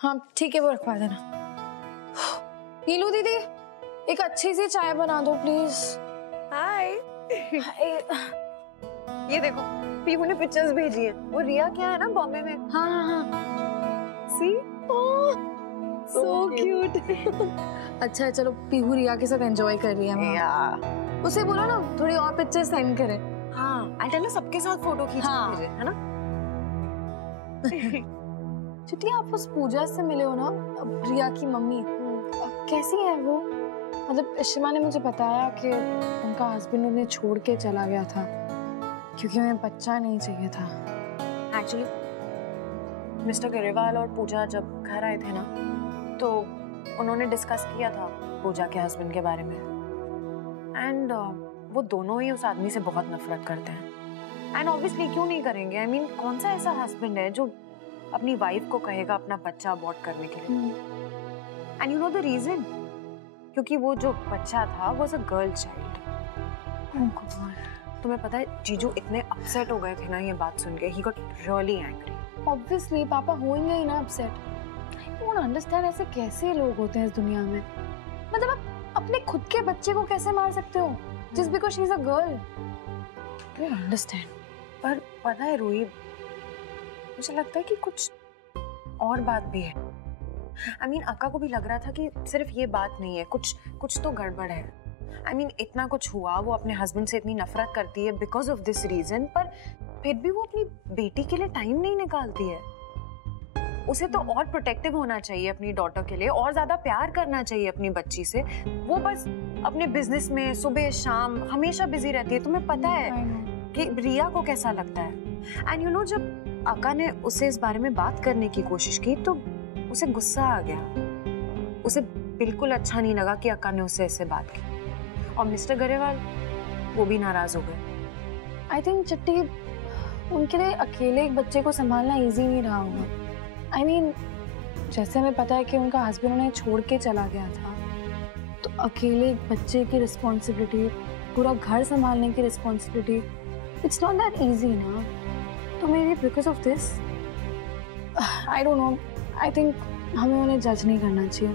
हाँ ठीक है, वो रखवा देना। नीलू दीदी, एक अच्छी सी चाय बना दो प्लीज। हाय। ये देखो, पीहू ने पिक्चर्स भेजी है। वो रिया क्या है ना बॉम्बे में। हाँ हाँ हाँ। सी सो क्यूट। अच्छा चलो, पीहू रिया के साथ एंजॉय कर रही है। उसे बोलो ना थोड़ी और पिक्चर सेंड करे। हाँ, आई टेल सबके साथ फोटो खींच के भेजे, है ना। चिट्टी, आप उस पूजा से मिले हो ना, रिया की मम्मी, कैसी है वो? मतलब शिमा ने मुझे बताया कि उनका हस्बैंड उन्हें छोड़ के चला गया था क्योंकि उन्हें बच्चा नहीं चाहिए था। एक्चुअली मिस्टर गरेवाल और पूजा जब घर आए थे ना, तो उन्होंने डिस्कस किया था पूजा के हस्बैंड के बारे में, एंड वो दोनों ही उस आदमी से बहुत नफरत करते हैं। एंड ऑब्वियसली क्यों नहीं करेंगे? आई मीन कौन सा ऐसा हस्बैंड है जो अपनी वाइफ को कहेगा अपना बच्चा अबॉर्ट करने के लिए? And you know the reason, क्योंकि वो जो बच्चा था वाज अ गर्ल चाइल्ड। तुम्हें पता है जीजू इतने अपसेट हो गए थे ना ये बात सुन के, he got really angry. Obviously पापा होंगे ही ना अपसेट। आई डोंट अंडरस्टैंड, ऐसे कैसे लोग होते हैं इस दुनिया में। मतलब आप अपने खुद के बच्चे को कैसे मार सकते हो just because she is a girl? I don't understand. पर पता है रूही, मुझे लगता है कि कुछ और बात भी है। I mean, अक्का को भी लग रहा था कि सिर्फ ये बात नहीं है, कुछ तो गड़बड़ है। I mean, इतना कुछ हुआ, वो अपने हस्बैंड से इतनी नफरत करती है बिकॉज ऑफ दिस रीजन, पर फिर भी वो अपनी बेटी के लिए टाइम नहीं निकालती है। उसे तो और प्रोटेक्टिव होना चाहिए अपनी डॉटर के लिए, और ज्यादा प्यार करना चाहिए अपनी बच्ची से। वो बस अपने बिजनेस में सुबह शाम हमेशा बिजी रहती है। तुम्हें पता है कि रिया को कैसा लगता है? एंड यू नो, जब अक्का ने उसे इस बारे में बात करने की कोशिश की तो उसे गुस्सा आ गया। उसे बिल्कुल अच्छा नहीं लगा कि अक्का ने उससे ऐसे बात की, और मिस्टर गरेवाल वो भी नाराज हो गए। आई थिंक चिट्टी, उनके लिए अकेले एक बच्चे को संभालना इजी नहीं रहा होगा। आई मीन, जैसे हमें पता है कि उनका हस्बैंड उन्हें छोड़ के चला गया था, तो अकेले एक बच्चे की रिस्पॉन्सिबिलिटी, पूरा घर संभालने की responsibility, it's not that easy ना। तो may be because of this, I don't know, I think हमें उन्हें जज नहीं करना चाहिए।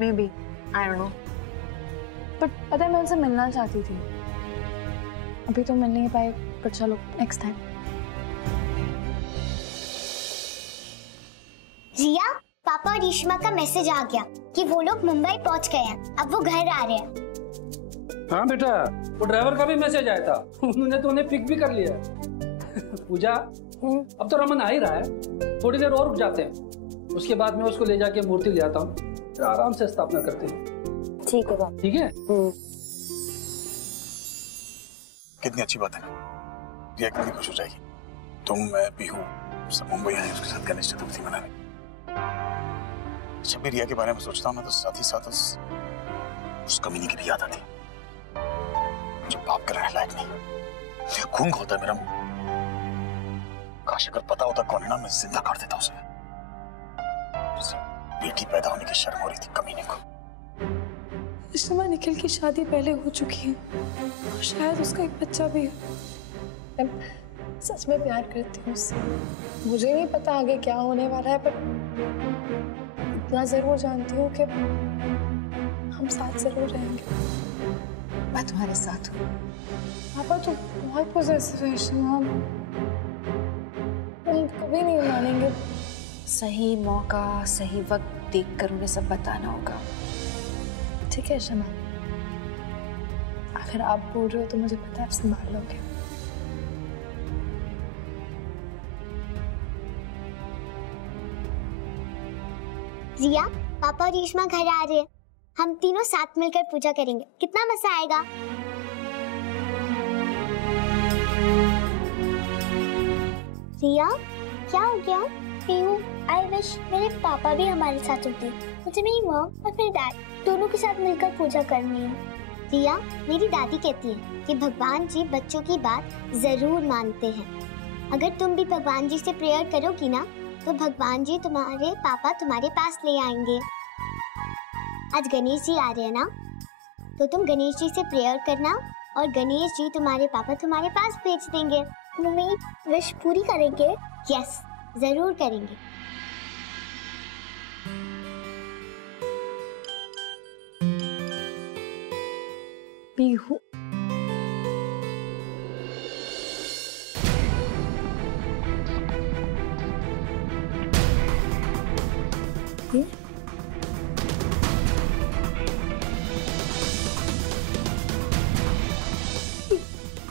May be, I don't know. But पता है, मैं उनसे मिलना चाहती थी। अभी तो मिल नहीं पाए, पर चलो नेक्स्ट टाइम। रिया, पापा और रीशमा का मैसेज आ गया कि वो लोग मुंबई पहुंच गए हैं। अब वो घर आ रहे हैं। हाँ बेटा, वो ड्राइवर का भी मैसेज आया था, उन्होंने तो उन्हें पिक भी कर लिया। पूजा, अब तो रमन आ ही रहा है, थोड़ी देर और रुक जाते हैं, उसके बाद मैं उसको ले जाके मूर्ति ले आता हूँ, फिर आराम से स्थापना करते हैं। ठीक है बाप। ठीक है। कितनी अच्छी बात है ना, रिया कितनी खुश हो जाएगी। तुम, मैं, पीहू सब मुंबई आए उसके साथ गणेश चतुर्थी मनाने। जब भी रिया के बारे में सोचता हूँ ना, तो साथ ही साथ उस कमीनी की भी याद आती, जो बाप का रहने लायक नहीं। खून होता है मेरा। काश अगर पता होता कौन है ना, मैं जिंदा कर देता उसे। बेटी पैदा होने की शर्म हो रही थी कमीने को। शिमा, निखिल की शादी पहले हो चुकी है और शायद उसका एक बच्चा भी है। मैं सच में प्यार करती हूँ उससे। मुझे नहीं पता आगे क्या होने वाला है, पर इतना जरूर जानती हूँ कि हम साथ जरूर रहेंगे। मैं तुम्हारे साथ हूँ। पापा तो बहुत पॉजिटिव है शिमा, हम कभी नहीं मानेंगे। सही मौका, सही वक्त देखकर उन्हें सब बताना होगा। ठीक है शिमा, अगर आप बोल रहे हो तो मुझे पता है आप संभाल लोगे। रिया, पापा और रीशमा घर आ रहे हैं। हम तीनों साथ मिलकर पूजा करेंगे। कितना मजा आएगा। रिया, क्या हो गया? पीहू, आई विश मेरे पापा भी हमारे साथ होते। मुझे मेरी मॉम और मेरे डैड दोनों के साथ मिलकर पूजा करनी है। रिया, मेरी दादी कहती है कि भगवान जी बच्चों की बात जरूर मानते हैं। अगर तुम भी भगवान जी से प्रेयर करोगी ना, तो भगवान जी तुम्हारे पापा तुम्हारे पास ले आएंगे। आज गणेश जी आ रहे हैं ना, तो तुम गणेश जी से प्रेयर करना और गणेश जी तुम्हारे पापा तुम्हारे पास भेज देंगे। मम्मी, विश पूरी करेंगे? यस, जरूर करेंगे। पीहू।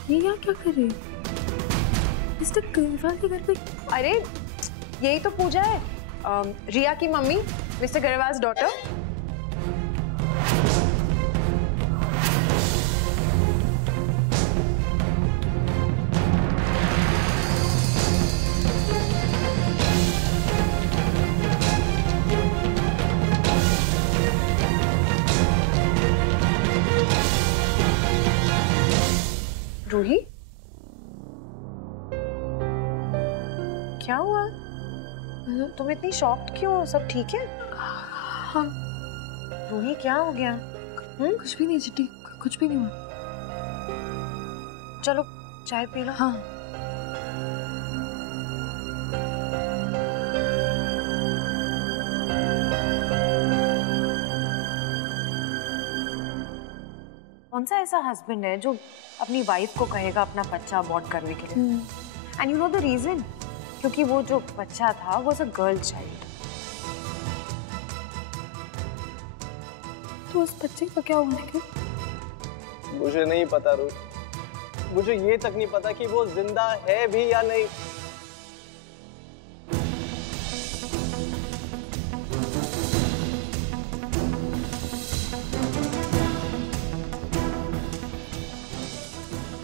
ये यहाँ क्या कर रही है? मिस्टर ग्रेवाल के घर पे? अरे यही तो पूजा है, रिया की मम्मी, मिस्टर ग्रेवाल्स डॉटर। रूही, क्या हुआ? तुम इतनी शॉक्ड क्यों हो? सब ठीक है? हाँ। रूही क्या हो गया? कुछ भी नहीं चिट्टी, कुछ भी नहीं हुआ। चलो चाय पी लो। हाँ। कौन सा ऐसा हस्बैंड है जो अपनी वाइफ को कहेगा अपना बच्चा अबॉर्ट करने के लिए? And you know the reason? क्योंकि वो जो बच्चा था वो वाज अ गर्ल चाइल्ड। तो उस बच्चे का क्या होने के? मुझे नहीं पता रूही, मुझे ये तक नहीं पता कि वो जिंदा है भी या नहीं।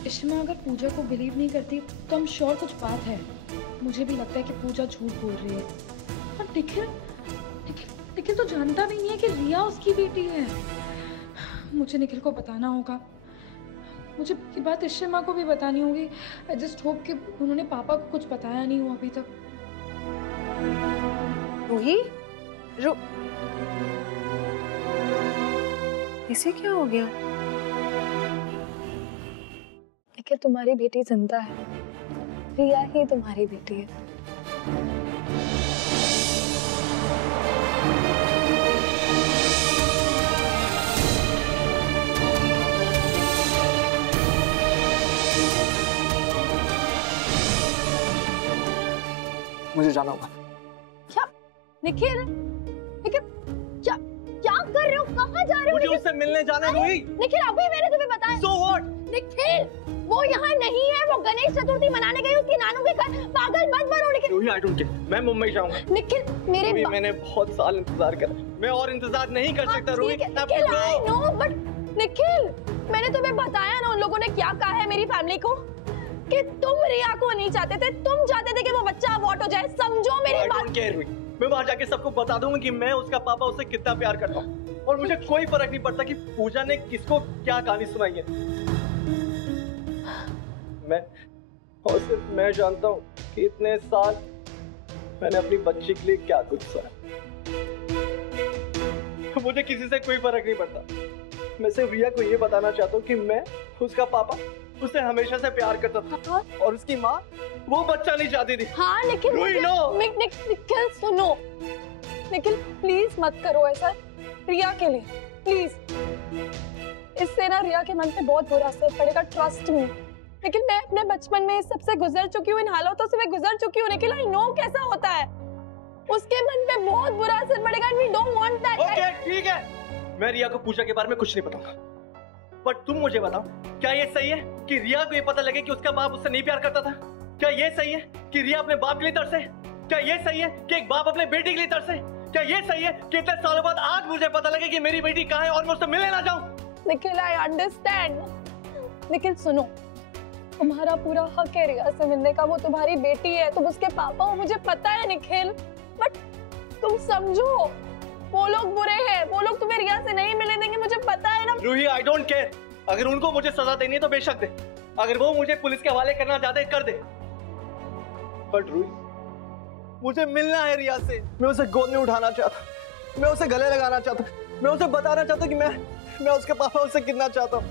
इश्मा अगर पूजा को बिलीव नहीं करती तो हम श्योर कुछ बात है। मुझे भी लगता है कि पूजा झूठ बोल रही है। और निखिल निखिल तो जानता नहीं है कि रिया उसकी बेटी है। मुझे निखिल को बताना होगा। मुझे ये बात इश्मा को भी बतानी होगी। आई जस्ट होप कि उन्होंने पापा को कुछ बताया नहीं हो अभी तक। रूही, इसे क्या हो गया? निखिल तुम्हारी बेटी जिंदा है, रिया ही तुम्हारी बेटी है। मुझे जाना होगा। क्या निखिल? निखिल क्या क्या कर रहे हो? कहाँ जा रहे हो? मुझे उससे मिलने जाना है रूही। निखिल अभी मैंने तुम्हें बताया। So what? निखिल वो यहाँ नहीं है, वो गणेश चतुर्थी मनाने गई उसकी नानू के घर। पागल मत बनो Nikhil. Ruhi I don't care, मैं मुंबई जाऊंगा। निखिल मेरे मैंने बहुत साल इंतजार करा, मैं और इंतजार नहीं कर सकता Ruhi. Nikhil I know but Nikhil मैंने तुम्हें बताया ना उन लोगों ने क्या कहा है मेरी फैमिली को कि तुम रिया को नहीं चाहते थे, तुम चाहते थे कि वो बच्चा अबॉर्ट हो जाए। समझो मेरी बात। मैं वहां जाके सबको बता दूंगा कि मैं उसका पापा उससे कितना प्यार करता हूँ और मुझे कोई फर्क नहीं पड़ता कि पूजा ने किसको क्या कहानी सुनाई है। और सिर्फ मैं जानता हूँ कि इतने साल मैंने अपनी बच्ची के लिए क्या कुछ सहा। मुझे किसी से कोई फर्क नहीं पड़ता। मैं सिर्फ रिया को ये बताना चाहता हूँ कि मैं उसका पापा उससे हमेशा से प्यार करता था और उसकी माँ वो बच्चा नहीं चाहती थी। हाँ निखिल निखिल सुनो निखिल प्लीज मत करो ऐसा रिया के लिए प्लीज। इससे ना रिया के मन पे बहुत बुरा असर पड़ेगा, ट्रस्ट मी। लेकिन मैं अपने बचपन में इस सबसे गुजर चुकी हूँ, इन हालातों से मैं गुजर चुकी हूँ निखिल। आई नो कैसा होता है। उसके मन पे बहुत बुरा असर पड़ेगा and we don't want that. Okay ठीक है, मैं रिया को पूजा के बारे में कुछ नहीं बताऊंगा, पर तुम मुझे बताओ क्या ये सही है कि रिया को ये पता लगे कि उसका बाप उससे नहीं प्यार करता था? क्या ये सही है कि रिया अपने बाप के लिए तरसे? क्या ये सही है कि एक बाप अपने बेटे के लिए तरसे? क्या ये सही है कि इतने सालों बाद आज मुझे पता लगे कि मेरी बेटी कहाँ है और मैं उससे मिलने ना जाऊं? Nikhil I understand. निखिल सुनो तुम्हारा पूरा हक है रिया से मिलने का, वो तुम्हारी बेटी है, तुम उसके पापा हो, मुझे पता है निखिल। बट तुम समझो वो लोग बुरे हैं, वो लोग तुम्हें रिया से नहीं मिलने देंगे, मुझे पता है ना। रूही आई डोंट केयर, अगर उनको मुझे सजा देनी है तो बेशक दे, अगर वो मुझे पुलिस के हवाले करना चाहते हैं कर दे, बट रूही मुझे मिलना है रिया से। मैं उसे गोद में उठाना चाहता, मैं उसे गले लगाना चाहता, मैं उसे बताना चाहता कि मैं उसके पापा उससे कितना चाहता हूँ।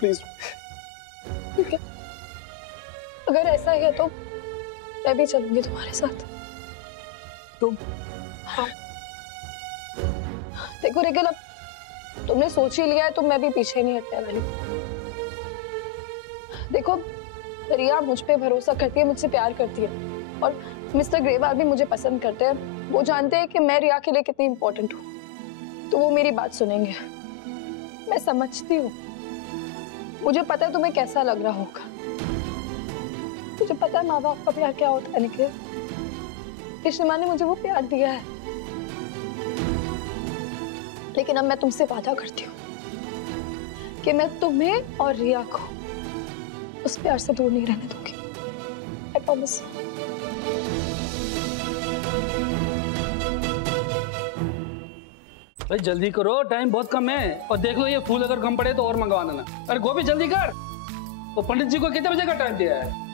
प्लीज ठीक है, अगर ऐसा है तो मैं भी चलूंगी तुम्हारे साथ। तुम? हाँ। देखो निखिल अब तुमने सोच ही लिया है तो मैं भी पीछे नहीं हटने वाली। देखो रिया मुझ पे भरोसा करती है, मुझसे प्यार करती है, और मिस्टर ग्रेवाल भी मुझे पसंद करते हैं। वो जानते हैं कि मैं रिया के लिए कितनी इम्पोर्टेंट हूँ, तो वो मेरी बात सुनेंगे। मैं समझती हूँ, मुझे पता है तुम्हें कैसा लग रहा होगा, मुझे पता है माँ बाप का प्यार क्या होता है। निखिल, कृष्णा ने मुझे वो प्यार दिया है, लेकिन अब मैं तुमसे वादा करती हूँ कि मैं तुम्हें और रिया को उस प्यार से दूर नहीं रहने दूंगी। I promise। भाई जल्दी करो, टाइम बहुत कम है। और देख लो ये फूल अगर कम पड़े तो और मंगवा लेना। अरे गोभी जल्दी कर। वो पंडित जी को कितने बजे का टाइम दिया है?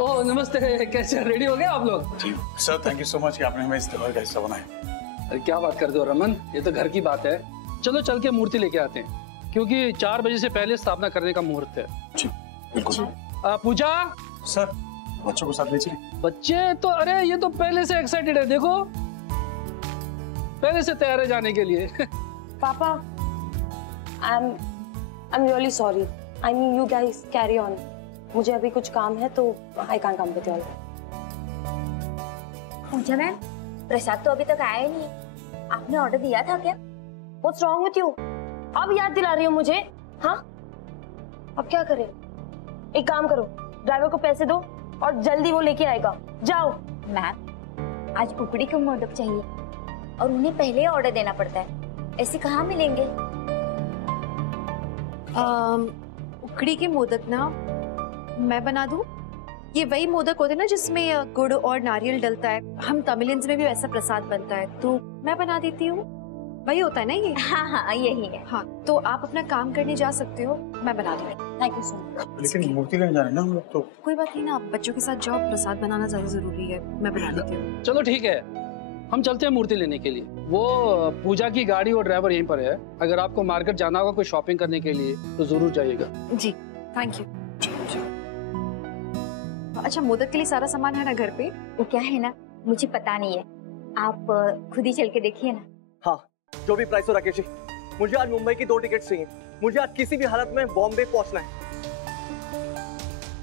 ओह नमस्ते, कैसे रेडी हो गए आप लोग? जी sir, thank you so much कि आपने हमें इस त्योहार का हिस्सा बनाया। अरे क्या बात करते हो रमन, ये तो घर की बात है। चलो चल के मूर्ति लेके आते हैं, क्योंकि 4 बजे से पहले स्थापना करने का मुहूर्त है। जी बिल्कुल। पूजा सर, बच्चों को साथ ले चलिए। बच्चे तो, अरे ये तो पहले से एक्साइटेड है, देखो पहले से तैयार है जाने के लिए। पापा, I'm really sorry. I mean you guys carry on. मुझे अभी कुछ काम है तो I can't come with you all. Pooja ma'am, प्रसाद तो अभी तक आया ही नहीं, आपने ऑर्डर दिया था क्या? What's wrong with you? अब याद दिला रही हो मुझे? हाँ? अब क्या करें? एक काम करो, ड्राइवर को पैसे दो और जल्दी वो लेके आएगा। जाओ। मैम, आज उकड़ी के मोदक चाहिए और उन्हें पहले ऑर्डर देना पड़ता है, ऐसे कहाँ मिलेंगे? उखड़ी के मोदक ना मैं बना दूं? ये वही मोदक होते हैं ना जिसमें गुड़ और नारियल डलता है। हम तमिलियंस में भी वैसा प्रसाद बनता है, तो मैं बना देती हूँ। वही होता है ना ये? हाँ हाँ यही है। हाँ, तो आप अपना काम करने जा सकते हो, मैं बना दूंगी। Thank you so much. लेकिन मूर्ति लेने जा रहे हैं ना हम लोग तो। कोई बात नहीं ना, आप बच्चों के साथ जाओ, प्रसाद बनाना ज्यादा जरूरी है, मैं बना देती हूँ। चलो ठीक है, हम चलते हैं मूर्ति लेने के लिए। वो पूजा की गाड़ी और ड्राइवर यहीं पर है। अगर आपको मार्केट जाना होगा कोई शॉपिंग करने के लिए तो जरूर जाइएगा। जी थैंक यू। अच्छा, मोदक के लिए सारा सामान है ना घर पे? वो क्या है ना, मुझे पता नहीं है, आप खुद ही चल के देखिए ना। हाँ, जो भी प्राइस हो राकेश जी, मुझे आज मुंबई की 2 टिकट्स चाहिए। मुझे आज किसी भी हालत में बॉम्बे पहुंचना है।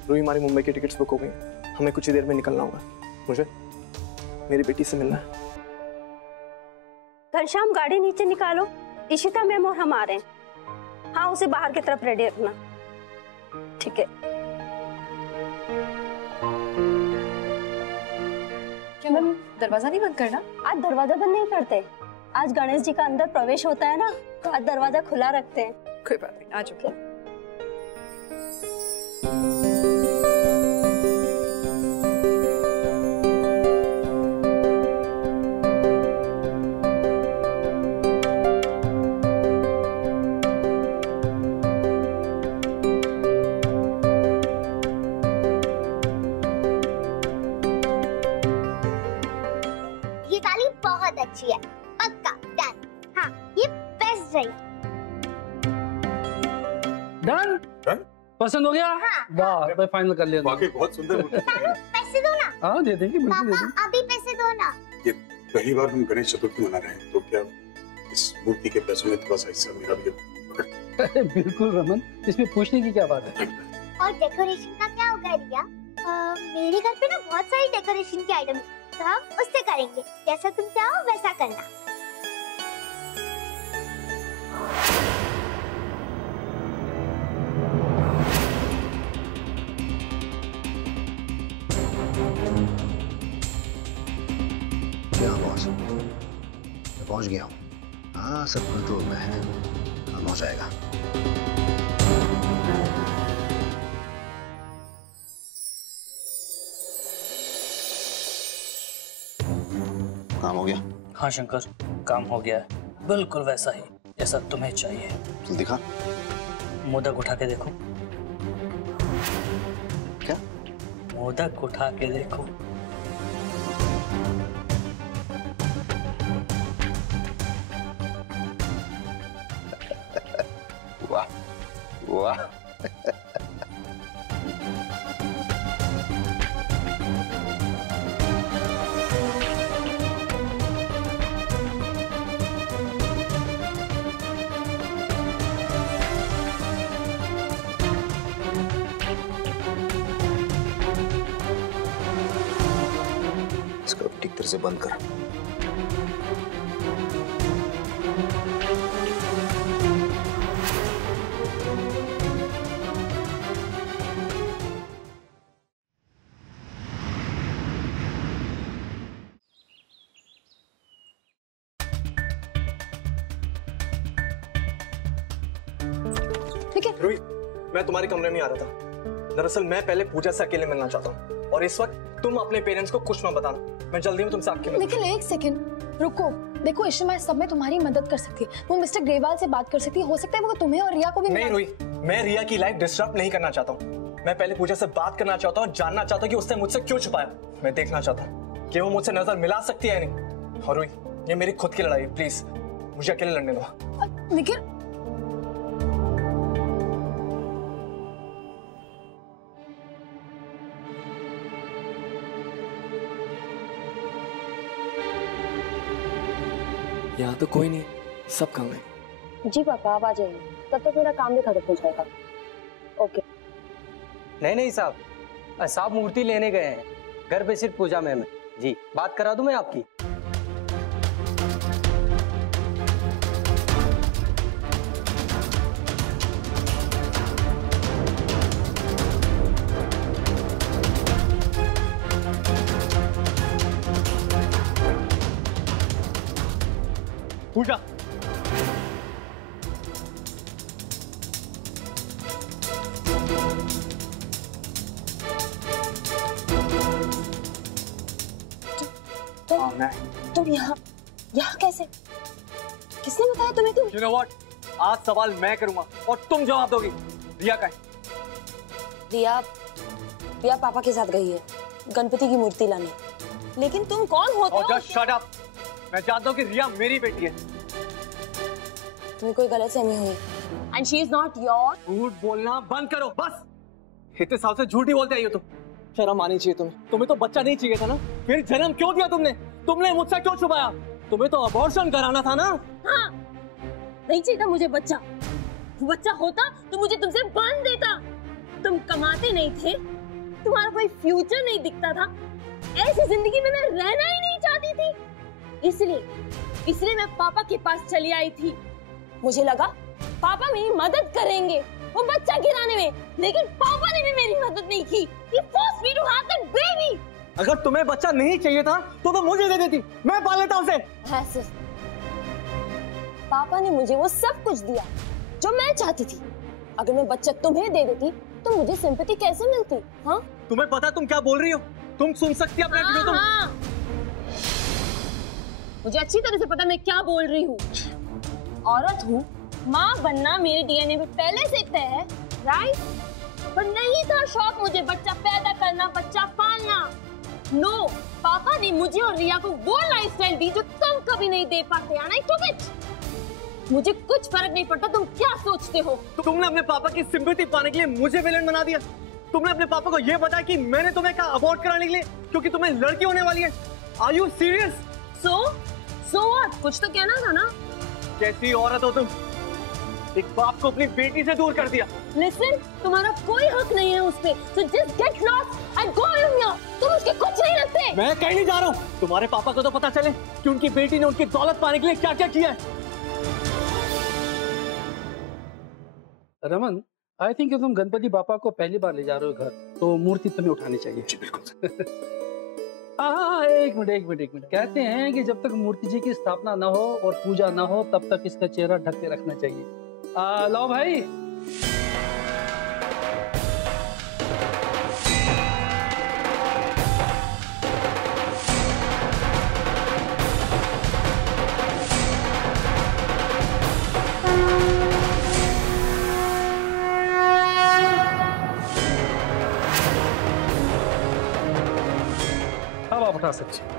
रूही, हमारी मुंबई की टिकट्स बुक हो गई, हमें कुछ ही देर में निकलना होगा। मुझे मेरी बेटी से मिलना है। घनश्याम, गाड़ी नीचे निकालो, इशिता मैम और हम आ रहे हैं। हाँ, उसे बाहर की तरफ रेडी रखना। ठीक है। क्या मैम, दरवाजा नहीं बंद करना? आज दरवाजा बंद नहीं करते, आज गणेश जी का अंदर प्रवेश होता है ना, तो आज दरवाजा खुला रखते हैं। कोई बात नहीं, आ जाओ। ये ताली बहुत अच्छी है, पक्का डन। हाँ, ये बेस्ट रही। डन? पसंद हो गया? वाह, भाई फाइनल कर लिया। वाकई बहुत सुंदर मूर्ति है। पैसे दो ना। हाँ दे देंगे, बिल्कुल दे पापा, अभी पैसे दो ना। ये पहली बार हम गणेश चतुर्थी मना रहे हैं, तो क्या इस मूर्ति के पैसों में थोड़ा सा हिस्सा मेरा भी है? बिल्कुल रमन, इसमें पूछने की क्या बात है। और डेकोरेशन का क्या होगा रिया? मेरे घर पे ना बहुत सारी डेकोरेशन की आइटम, तो हम उससे करेंगे। जैसा तुम चाहो वैसा करना। क्या बॉस, मैं पहुंच गया हूँ। हाँ, सब कंट्रोल में है, काम हो जाएगा। काम हो गया? हाँ शंकर, काम हो गया है, बिल्कुल वैसा ही जैसा तुम्हें चाहिए। चल दिखा। मोदक उठा के देखो। क्या? मोदक उठा के देखो। वाह वाह। इसको ठीक तरह से बंद कर। ठीक है रूही, मैं तुम्हारे कमरे में आ रहा था। दरअसल मैं पहले पूजा से अकेले मिलना चाहता हूँ और इस वक्त तुम अपने पेरेंट्स को कुछ मत बताना। मैं जल्दी में तुमसे आके मिलूंगा। लेकिन एक सेकंड रुको, देखो इश्मा इस सब में तुम्हारी मदद कर सकती है, वो मिस्टर ग्रेवाल से बात कर सकती है, हो सकता है वो तुम्हें और रिया को भी। नहीं रूही, मैं रिया की लाइफ डिस्टर्ब नहीं करना चाहता हूँ। मैं पहले पूजा से बात करना चाहता हूँ, जानना चाहता हूँ कि उसने मुझसे क्यों छुपाया। मैं देखना चाहता हूँ कि वो मुझसे नजर मिला सकती है या नहीं। और रूही, ये मेरी खुद की लड़ाई, प्लीज मुझे अकेले लड़ने दो। लेकिन यहाँ तो कोई नहीं, सब कहाँ गए? जी पापा आप आ जाइए, तब तक मेरा काम भी खत्म हो जाएगा। ओके। नहीं साहब, साहब मूर्ति लेने गए हैं, घर पे सिर्फ पूजा मैम है। जी बात करा दूं मैं आपकी? पूजा, तुम यहाँ कैसे? किसने बताया तुम्हें? तुम You know what? आज सवाल मैं करूंगा और तुम जवाब दोगी। रिया का है? रिया पापा के साथ गई है गणपति की मूर्ति लाने। लेकिन तुम कौन होते हो? Just shut up. मैं जानता हूँ कि रिया मेरी बेटी है। तुम्हें कोई गलतफहमी हुई। And she is not yours. झूठ बोलना बंद करो बस। इतने साल से झूठ ही बोलते आई हो तुम। शर्म आनी चाहिए तुम्हें। तुम्हें तो बच्चा नहीं चाहिए था ना? फिर जन्म क्यों दिया तुमने? तुमने मुझसे क्यों छुपाया? तुम्हें तो अबॉर्शन कराना था ना? हाँ, नहीं चाहिए था मुझे बच्चा। बच्चा होता तो मुझे तुमसे बांध देता। तुम कमाते नहीं थे, तुम्हारा कोई फ्यूचर नहीं दिखता था। ऐसी जिंदगी में मैं रहना ही नहीं चाहती थी। इसलिए मैं पापा के पास चली आई थी। मुझे लगा पापा मेरी मदद करेंगे वो बच्चा गिराने में, लेकिन पापा ने भी मेरी मदद नहीं की। He forced me to have that baby. अगर तुम्हें बच्चा नहीं चाहिए था तो मुझे दे देती, मैं पाल लेता उसे। ऐसे पापा ने मुझे वो सब कुछ दिया जो मैं चाहती थी। अगर मैं बच्चा तुम्हें दे देती तो मुझे सिंपैथी कैसे मिलती? हाँ? तुम्हें पता तुम क्या बोल रही हो? तुम सुन सकती हो अपना वीडियो? तुम हाँ। मुझे अच्छी तरह से पता मैं क्या बोल रही हूँ। औरत हूँ, माँ बनना मेरे डीएनए में पहले से तय है, राइट? पर नहीं था शौक मुझे बच्चा पैदा करना, बच्चा पालना। नो, पापा ने मुझे और रिया को वो लाइफस्टाइल दी जो तुम कभी नहीं दे पाते। आना टू इट। मुझे कुछ फर्क नहीं पड़ता तुम क्या सोचते हो। तुमने अपने पापा की सिंपैथी पाने के लिए मुझे विलेन बना दिया। तुमने अपने पापा को ये बताया कि मैंने तुम्हें कहा अबॉर्ट कराने के लिए क्योंकि तुम्हें लड़की होने वाली है। Are you serious? So what? कुछ तो कहना था ना। कैसी औरत हो तुम? एक बाप को अपनी बेटी से दूर कर दिया। Listen, तुम्हारा कोई हक नहीं है उस पे। So just get lost and go from here. तुम उसके कुछ नहीं लगते। मैं कहीं नहीं जा रहा हूँ। तुम्हारे पापा को तो पता चले कि उनकी बेटी ने उनकी दौलत पाने के लिए क्या क्या किया है। रमन, आई थिंक तुम गणपति बापा को पहली बार ले जा रहे हो घर, तो मूर्ति तुम्हें उठानी चाहिए। जी बिल्कुल। हाँ, एक मिनट। कहते हैं कि जब तक मूर्ति जी की स्थापना न हो और पूजा न हो तब तक इसका चेहरा ढक के रखना चाहिए। लो भाई। अब आप उठा सकते हैं।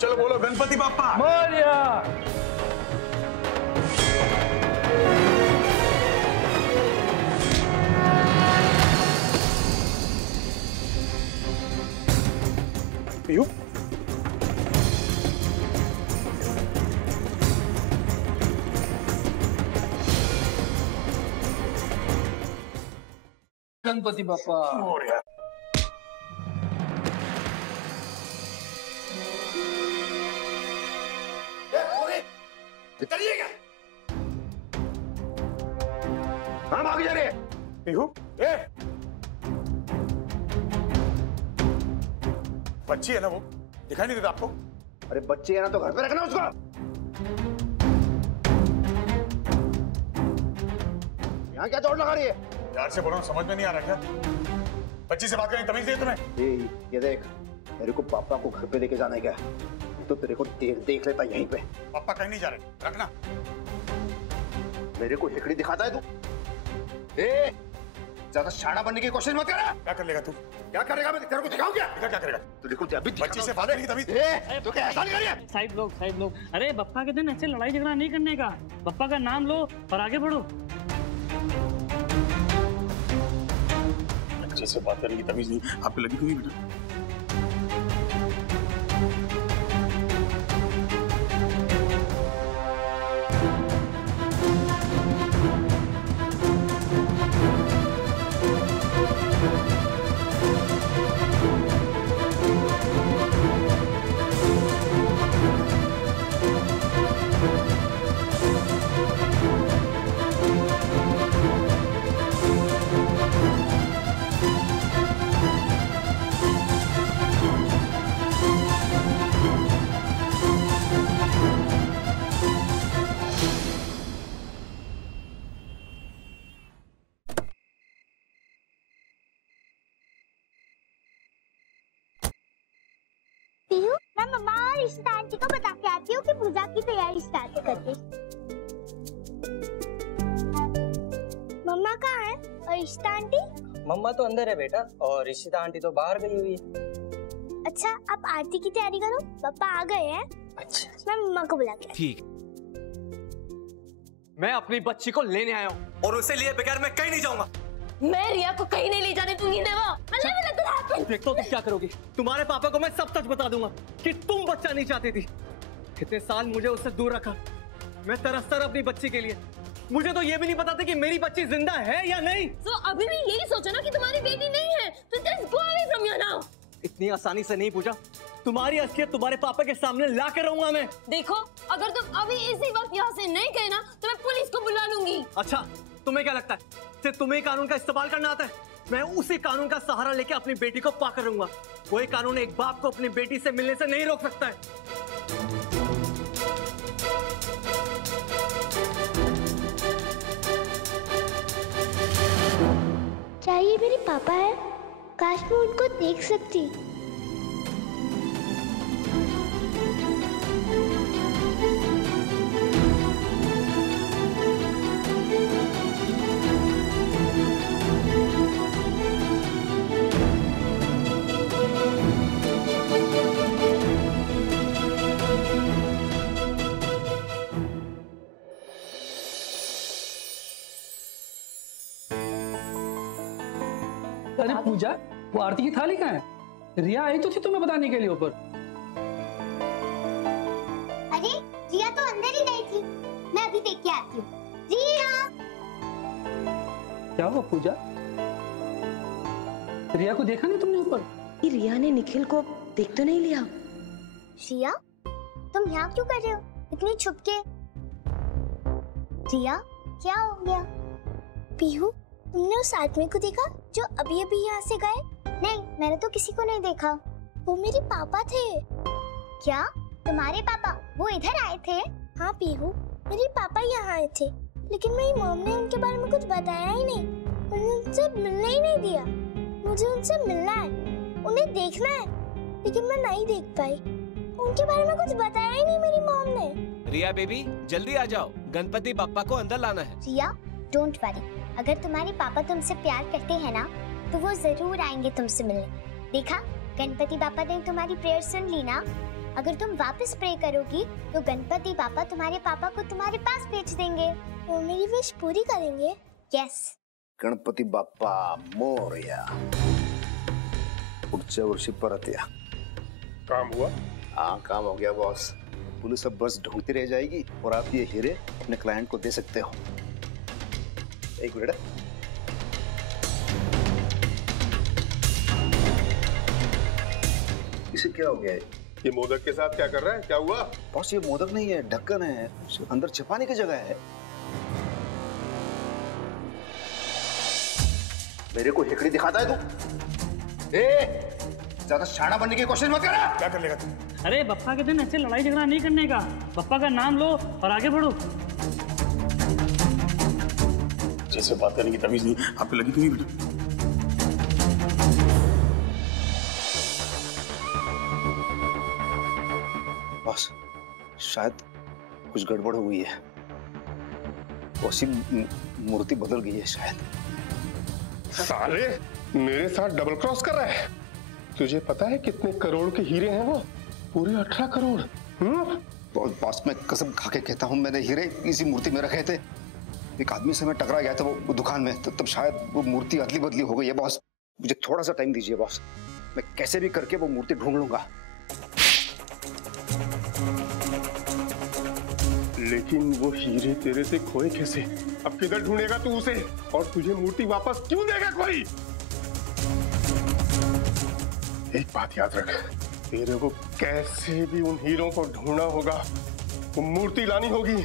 चलो बोलो गणपति बाप्पा मोरिया। पीयू, गणपति बापा। चलिएगा। हम आगे जा रहे हैं। पीहू, बच्ची है ना वो, दिखाई नहीं देता आपको? अरे बच्ची है ना तो घर पे रखना उसको। यहाँ क्या चोट लगा रही है? यार से बोलो, समझ में नहीं आ रहा क्या? बच्ची से बात करने तमीज नहीं है तुम्हें? ये देख, मेरे को पापा को घर पे लेके जाना है क्या? तो तेरे को देख लेता यहीं पे। पापा कहीं नहीं जा रहे, रखना। मेरे को हिकड़ी दिखाता है तू? ज्यादा शाड़ा बनने की कोशिश मत कर। क्या कर लेगा तू? क्या करेगा? मैं तेरे को दिखाऊं क्या? क्या करेगा? तू देखो अभी बच्ची से बात नहीं तमीज। तो क्या ऐसा नहीं करिए? साइड लोग। अरे बप्पा के दिन ऐसे लड़ाई झगड़ा नहीं करने का। बप्पा का नाम लो और आगे बढ़ो। बच्ची से बात करने की तमीज नहीं आपको लगी? क्यों बेटा? पीहू, मैं मम्मा और ईशिता आंटी को बता के आती हूँ कि पूजा की तैयारी स्टार्ट करते। मम्मा कहाँ है और ईशिता आंटी? मम्मा तो अंदर है बेटा और ईशिता आंटी तो बाहर गई हुई है। अच्छा, आप आरती की तैयारी करो, पापा आ गए हैं। अच्छा, मैं मम्मा को बुला के। ठीक। मैं अपनी बच्ची को लेने आया हूँ और उसे लिए बगैर मैं कहीं नहीं जाऊंगा। मैं रिया को कहीं नहीं ले जाने दूंगी देवा। देखो तुम क्या करोगी। तुम्हारे पापा को मैं सब सच बता दूंगा कि तुम बच्चा नहीं चाहती थी। कितने साल मुझे उससे दूर रखा। मैं तरसता रहा अपनी बच्ची के लिए। मुझे तो ये भी नहीं पता था कि मेरी बच्ची जिंदा है या नहीं। तो अभी भी यही सोचो ना कि तुम्हारी बेटी नहीं है, तो just go away from here now। इतनी आसानी से नहीं पूछा। तुम्हारी असलियत तुम्हारे पापा के सामने ला कर रहूंगा मैं। देखो, अगर तुम अभी इसी वक्त यहाँ से नहीं गए ना तो मैं पुलिस को बुला लूंगी। अच्छा, तुम्हें क्या लगता है सिर्फ तुम्हें कानून का इस्तेमाल करना आता है? मैं उसी कानून का सहारा लेके अपनी बेटी को पाकर रहूंगा। वही कानून एक बाप को अपनी बेटी से मिलने से नहीं रोक सकता है। क्या ये मेरे पापा है? काश मैं उनको देख सकती। अरे पूजा, वो आरती की थाली कहाँ है? रिया आई तो थी तुम्हें बताने के लिए ऊपर। अरे रिया तो अंदर ही गई थी, मैं अभी देख के आती हूँ। रिया! क्या हुआ पूजा? रिया को देखा नहीं तुमने ऊपर? रिया ने निखिल को देख तो नहीं लिया? रिया, तुम यहाँ क्यों कर रहे हो इतनी छुप के? रिया, क्या हो गया? पीहू, तुमने उस आदमी को देखा जो अभी अभी यहाँ से गए? नहीं, मैंने तो किसी को नहीं देखा। वो मेरे पापा थे। क्या? तुम्हारे पापा? वो इधर आए थे? हाँ पीहू, मेरे पापा यहाँ आए थे, लेकिन मेरी मॉम ने उनके बारे में कुछ बताया ही नहीं। उन्हें उनसे मिलने ही नहीं दिया। मुझे उनसे मिलना है, उन्हें देखना है, लेकिन मैं नहीं देख पाई। उनके बारे में कुछ बताया ही नहीं मेरी मॉम ने। रिया बेबी, जल्दी आ जाओ, गणपति बाप्पा को अंदर लाना है। रिया, डोंट वरी, अगर तुम्हारे पापा तुमसे प्यार करते हैं ना तो वो जरूर आएंगे तुमसे मिलने। देखा, गणपति बापा ने तुम्हारी प्रेयर सुन ली ना। अगर तुम वापस प्रे करोगी तो गणपति बापा तुम्हारे पापा को तुम्हारे पास भेज देंगे। वो मेरी विश पूरी करेंगे। यस। गणपति बाप्पा मोरया। पुढच्या वर्षी परत या। काम हुआ? हाँ, काम हो गया बॉस। पुलिस अब बस ढूंढती रह जाएगी और आप ये हीरे अपने क्लाइंट को दे सकते हो। एक मिनट। इसे क्या हो गया है? ये मोदक के साथ क्या कर रहा है? क्या हुआ? बॉस, ये मोदक नहीं है, ढक्कन है, अंदर छिपाने की जगह है। मेरे को हेकड़ी दिखाता है तू? ज्यादा शाना बनने की कोशिश मत कर। क्या कर लेगा तू? अरे बप्पा के दिन ऐसे लड़ाई झगड़ा नहीं करने का। बप्पा का नाम लो और आगे बढ़ो। जैसे बात करने की तमीज नहीं आपको लगी तो नहीं बेटा? बॉस, शायद कुछ गड़बड़ हो गई है। वैसी मूर्ति बदल गई है शायद। साले मेरे साथ डबल क्रॉस कर रहा है। तुझे पता है कितने करोड़ के हीरे हैं वो? पूरे 18 करोड़। बॉस, मैं कसम खा के कहता हूँ, मैंने हीरे इसी मूर्ति में रखे थे। एक आदमी से मैं टकरा गया था वो दुकान में, तब शायद वो मूर्ति अदली बदली हो गई है। बॉस, मुझे थोड़ा सा टाइम दीजिए बॉस, मैं कैसे भी करके वो मूर्ति ढूंढ लूंगा। लेकिन वो हीरे तेरे से खोए कैसे? अब किधर ढूंढेगा तू उसे? और तुझे मूर्ति वापस क्यों देगा कोई? एक बात याद रख, तेरे को कैसे भी उन हीरों को ढूंढना होगा, वो मूर्ति लानी होगी।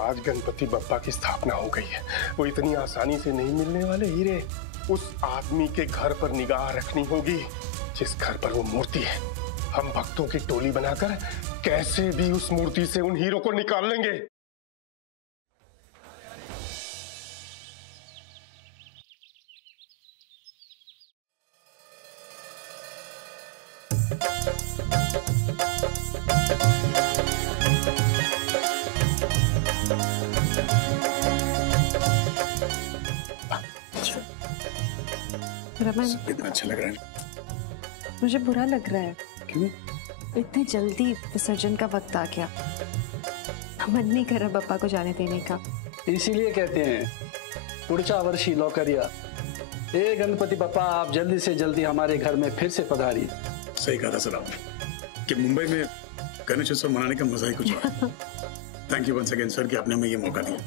आज गणपति बप्पा की स्थापना हो गई है, वो इतनी आसानी से नहीं मिलने वाले हीरे। उस आदमी के घर पर निगाह रखनी होगी जिस घर पर वो मूर्ति है। हम भक्तों की टोली बनाकर कैसे भी उस मूर्ति से उन हीरो को निकाल लेंगे। रमन, कितना अच्छा लग रहा है। मुझे बुरा लग रहा है। क्यों? इतनी जल्दी विसर्जन का वक्त आ गया। मन नहीं कर रहा बप्पा को जाने देने का। इसीलिए कहते हैं पुढच्या वर्षी लौकरिया। ए गणपति बप्पा, आप जल्दी से जल्दी हमारे घर में फिर से पधारिए। सही कहा था सर आपने कि मुंबई में गणेश उत्सव मनाने का मजा ही कुछ और। Thank you once again sir कि आपने हमें ये मौका दिया।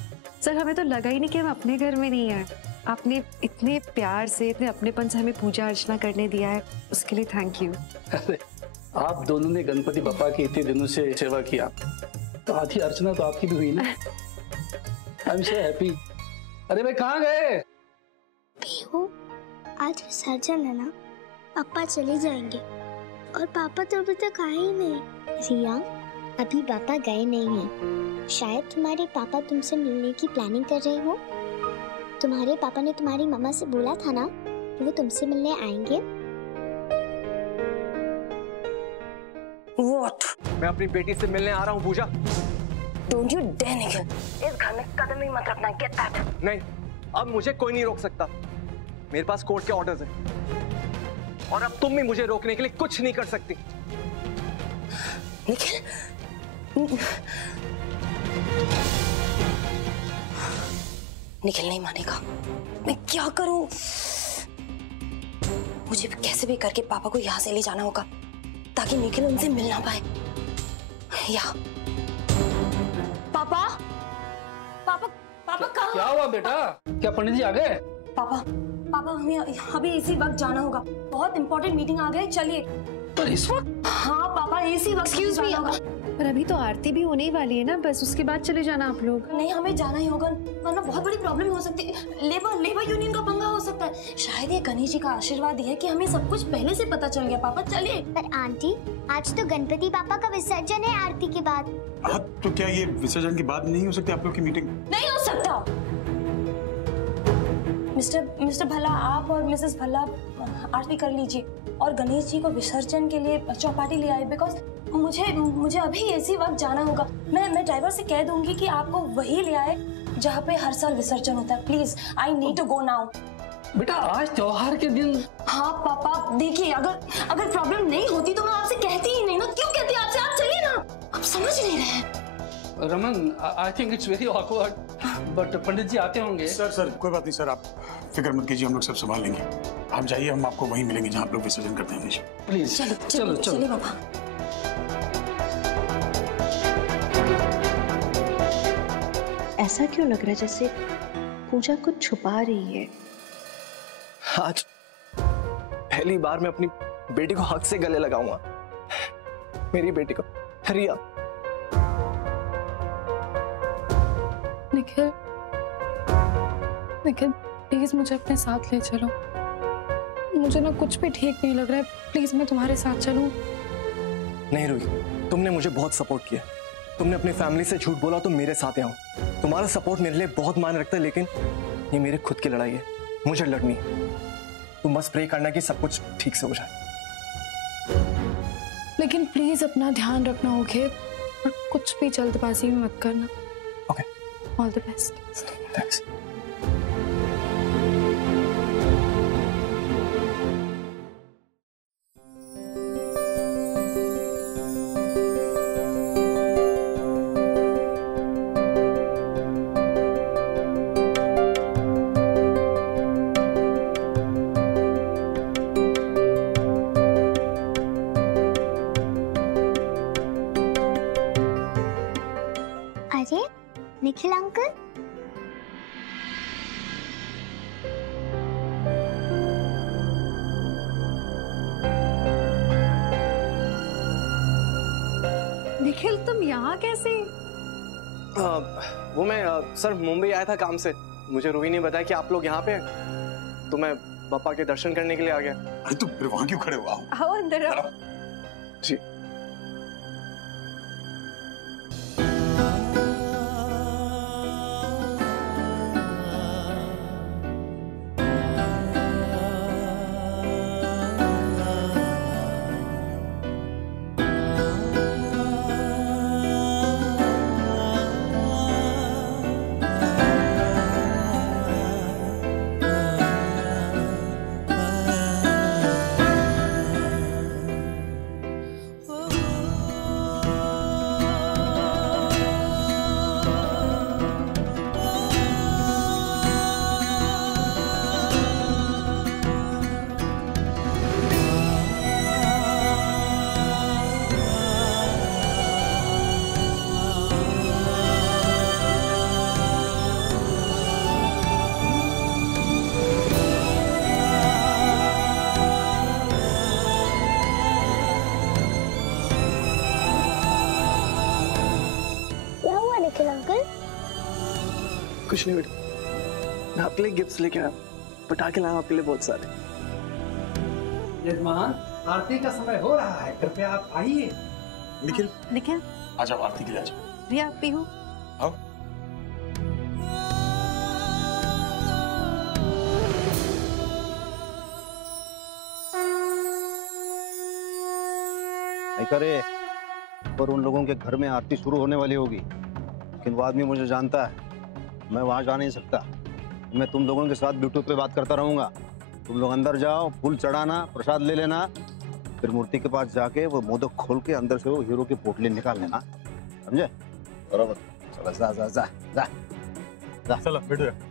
सर, हमें तो लगा ही नहीं कि हम अपने घर में नहीं है। आपने इतने प्यार से, इतने अपनेपन से हमें पूजा अर्चना करने दिया है, उसके लिए थैंक यू। अरे आप दोनों ने गणपति बप्पा की इतने दिनों से सेवा किया, तो आधी अर्चना तो आपकी भी हुई ना। I am so happy. अरे भाई कहाँ गए? पीहू, आज विसर्जन है ना, पापा चले जाएंगे और पापा तो अभी तक आए ही नहीं। रिया, अभी पापा गए नहीं हैं। शायद तुम्हारे पापा तुमसे मिलने की प्लानिंग कर रहे हो। तुम्हारे पापा ने तुम्हारी मम्मा से बोला था ना कि वो तुमसे मिलने आएंगे। What? मैं अपनी बेटी से मिलने आ रहा हूँ पूजा। Don't you dare निखिल, इस घर में कदम भी मत रखना, get that? नहीं, अब मुझे कोई नहीं रोक सकता। मेरे पास कोर्ट के ऑर्डर्स हैं और अब तुम भी मुझे रोकने के लिए कुछ नहीं कर सकती। निखिल, निखिल नहीं मानेगा। मैं क्या करूं? मुझे कैसे भी करके पापा को यहाँ से ले जाना होगा ताकि निखिल उनसे मिल ना पाए। या पापा, पापा, पापा कहाँ? क्या हुआ बेटा? क्या पंडित जी आ गए? पापा, पापा हमें अभी इसी वक्त जाना होगा। बहुत इंपॉर्टेंट मीटिंग आ गई, चलिए। पर इस वक्त? हाँ पापा, इसी वक्त। एक्सक्यूज मी, पर अभी तो आरती भी होने ही वाली है ना, बस उसके बाद चले जाना आप लोग। नहीं, हमें जाना ही होगा, वरना बहुत बड़ी प्रॉब्लम हो सकती है। लेबर यूनियन का पंगा हो सकता है। शायद ये गणेश जी का आशीर्वाद है कि हमें सब कुछ पहले से पता चल गया। पापा चलिए। पर आंटी, आज तो गणपति पापा का विसर्जन है आरती के बाद। हाँ, तो क्या ये विसर्जन के बाद नहीं हो सकती आप लोग की मीटिंग? नहीं हो सकता। मिस्टर भल्ला, आप और मिसेस भल्ला आरती कर लीजिए और गणेश जी को विसर्जन के लिए चौपाटी ले आए, बिकॉज मुझे अभी इसी वक्त जाना होगा। मैं ड्राइवर से कह दूंगी कि आपको वही ले आए जहाँ पे हर साल विसर्जन होता है। Please, I need to go now. बेटा आज त्योहार के दिन। हाँ पापा, देखिए अगर प्रॉब्लम नहीं होती तो मैं आपसे कहती ही नहीं ना। क्यों कहती आपसे? आप चलिए ना, आप समझ नहीं रहे। Raman, I think it's very awkward, but पंडित जी आते होंगे। सर कोई बात नहीं सर, आप फिक्र मत कीजिए, हम लोग सब संभाल लेंगे। आप जाइए, हम आपको वहीं मिलेंगे जहाँ आप लोग विसर्जन करते हैं हमेशा। प्लीज चलो पापा। ऐसा क्यों लग रहा है जैसे पूजा कुछ छुपा रही है? आज पहली बार मैं अपनी बेटी को हक से गले लगाऊंगा। मेरी बेटी को, रिया। निखिल, निखिल प्लीज मुझे अपने साथ ले चलो। मुझे ना कुछ भी ठीक नहीं लग रहा है, प्लीज मैं तुम्हारे साथ चलूं। नहीं रूही, तुमने मुझे बहुत सपोर्ट किया, तुमने अपनी फैमिली से झूठ बोला तो मेरे साथ आओ। तुम्हारा सपोर्ट मेरे लिए बहुत मायने रखता है, लेकिन ये मेरे खुद की लड़ाई है, मुझे लड़नी है। तुम बस प्रे करना कि सब कुछ ठीक से हो जाए। लेकिन प्लीज अपना ध्यान रखना, ओके? और कुछ भी जल्दबाजी में मत करना। Okay, all the best. Thanks. अरे निखिल अंकल, निखिल तुम यहाँ कैसे? वो मैं सर मुंबई आया था काम से, मुझे रूही ने बताया कि आप लोग यहाँ पे हैं, तो मैं पापा के दर्शन करने के लिए आ गया। अरे तुम फिर वहां क्यों खड़े हो? आओ अंदर आओ। जी। निखिल अंकल? कुछ नहीं बेटा, मैं आपके लिए गिफ्ट्स लेके आया, पटाखे लाया आपके लिए बहुत सारे। यजमान, आरती का समय हो रहा है, कृपया आप आइए। निखिल, निखिल आ जाओ, आरती के लिए आ जाओ। रिया, पीहू आओ। करे पर उन लोगों के घर में आरती शुरू होने वाली होगी, लेकिन वो आदमी मुझे जानता है, मैं वहां जा नहीं सकता। मैं तुम लोगों के साथ ब्लूटूथ पे बात करता रहूंगा। तुम लोग अंदर जाओ, फूल चढ़ाना, प्रसाद ले लेना, फिर मूर्ति के पास जाके वो मोदक खोल के अंदर से वो हीरो की पोटली निकाल लेना, समझे? बराबर। चलो जा जा जा जा जा। चलो बैठो।